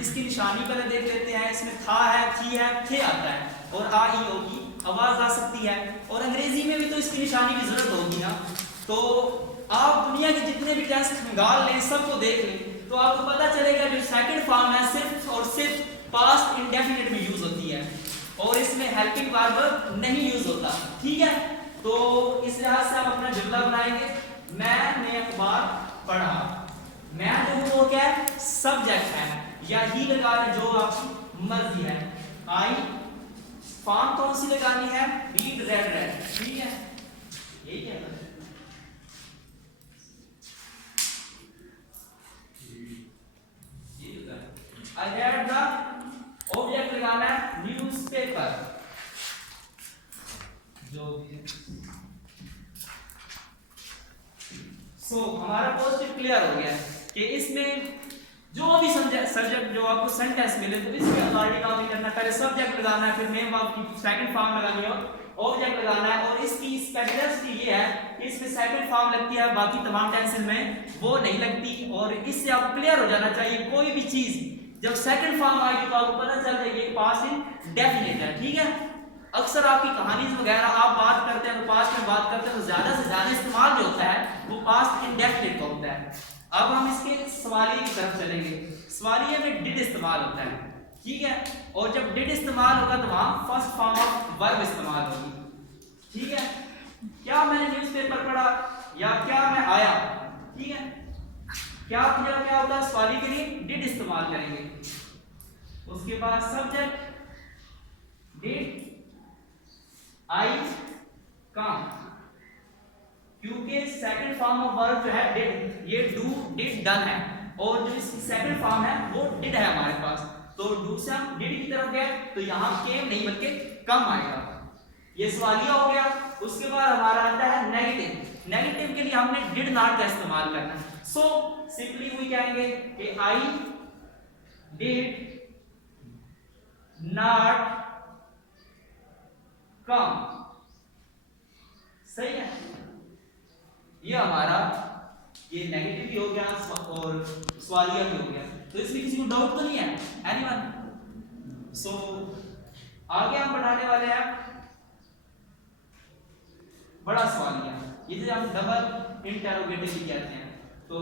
इसकी निशानी पहले देख लेते हैं। इसमें था है, थी है, थे आता है और आ ई ओ की आवाज आ सकती है। और अंग्रेजी में भी तो इसकी निशानी की जरूरत होगी ना। तो आप दुनिया के जितने भी टेंस खंगाल लें, सबको देख लें, तो आपको पता चलेगा जो सेकंड फॉर्म है सिर्फ और सिर्फ पास्ट इंडेफिनिट में यूज होती है और इसमें हेल्पिंग वर्ब नहीं यूज होता। ठीक है, तो इस लिहाज से आप अपना जुमला बनाएंगे। मैंने अखबार पढ़ा। मैं जो हूं वो क्या है, सब्जेक्ट है, या ही लगा दें जो आपकी मर्जी है। आई फॉर्म कौन सी लगानी है, रीड रेड रेड। ठीक है, यही क्या है। I read the ऑब्जेक्ट लगाना है न्यूज़पेपर जो भी। सो हमारा पॉजिटिव क्लियर हो गया कि इसमें जो भी सब्जेक्ट जो आपको सेंटेंस मिले तो इसमें अथॉरिटी काम नहीं करना, पहले सब्जेक्ट लगाना है, फिर नेम वर्ब की सेकंड फॉर्म लगानी है, ऑब्जेक्ट लगाना है। और इसकी स्पेशलिटी ये है कि इसमें सेकंड फॉर्म लगती है, बाकी तमाम टेंस में वो नहीं लगती। और इससे आप क्लियर हो जाना चाहिए, कोई भी चीज जब सेकंड फॉर्म आएगी तो आपको पता चल जाएगी कि पास्ट इंडेफिनिट है। ठीक है, अक्सर आपकी कहानी वगैरह आप बात करते हैं तो पास्ट में बात करते हैं तो ज्यादा से ज्यादा इस्तेमाल जो होता है वो पास्ट इंडेफिनिट का होता है। अब हम इसके सवालिये की तरफ चलेंगे। सवालिये में डिड इस्तेमाल होता है। ठीक है, और जब डिड इस्तेमाल होगा तो वहां फर्स्ट फॉर्म ऑफ वर्ब इस्तेमाल होगी। ठीक है, क्या मैंने न्यूज़पेपर पढ़ा या क्या मैं आया। ठीक है, क्या क्या होता है, सवालिये के लिए डिड इस्तेमाल करेंगे। उसके बाद सब्जेक्ट डिड आई कम, क्योंकि सेकंड फॉर्म ऑफ वर्ब जो है डिड, ये डू डिड डन है और जो इसकी सेकंड फॉर्म है वो डिड है हमारे पास। तो डू से हम डिड की तरफ गए तो यहां केम नहीं बल्कि कम आएगा। ये सवालिया हो गया। उसके बाद हमारा आता है नेगेटिव। नेगेटिव के लिए हमने डिड नॉट का इस्तेमाल करना है। सो सिंपली वी कहेंगे कि आई डिड नॉट कम। सही है, ये हमारा ये नेगेटिव भी हो गया और सवालिया भी हो गया। तो इसमें किसी को डाउट तो नहीं है, एनीवन? सो आगे हम बढ़ाने वाले हैं बड़ा सवालिया, इसे हम डबल इंटरोगेटिव भी कहते हैं। तो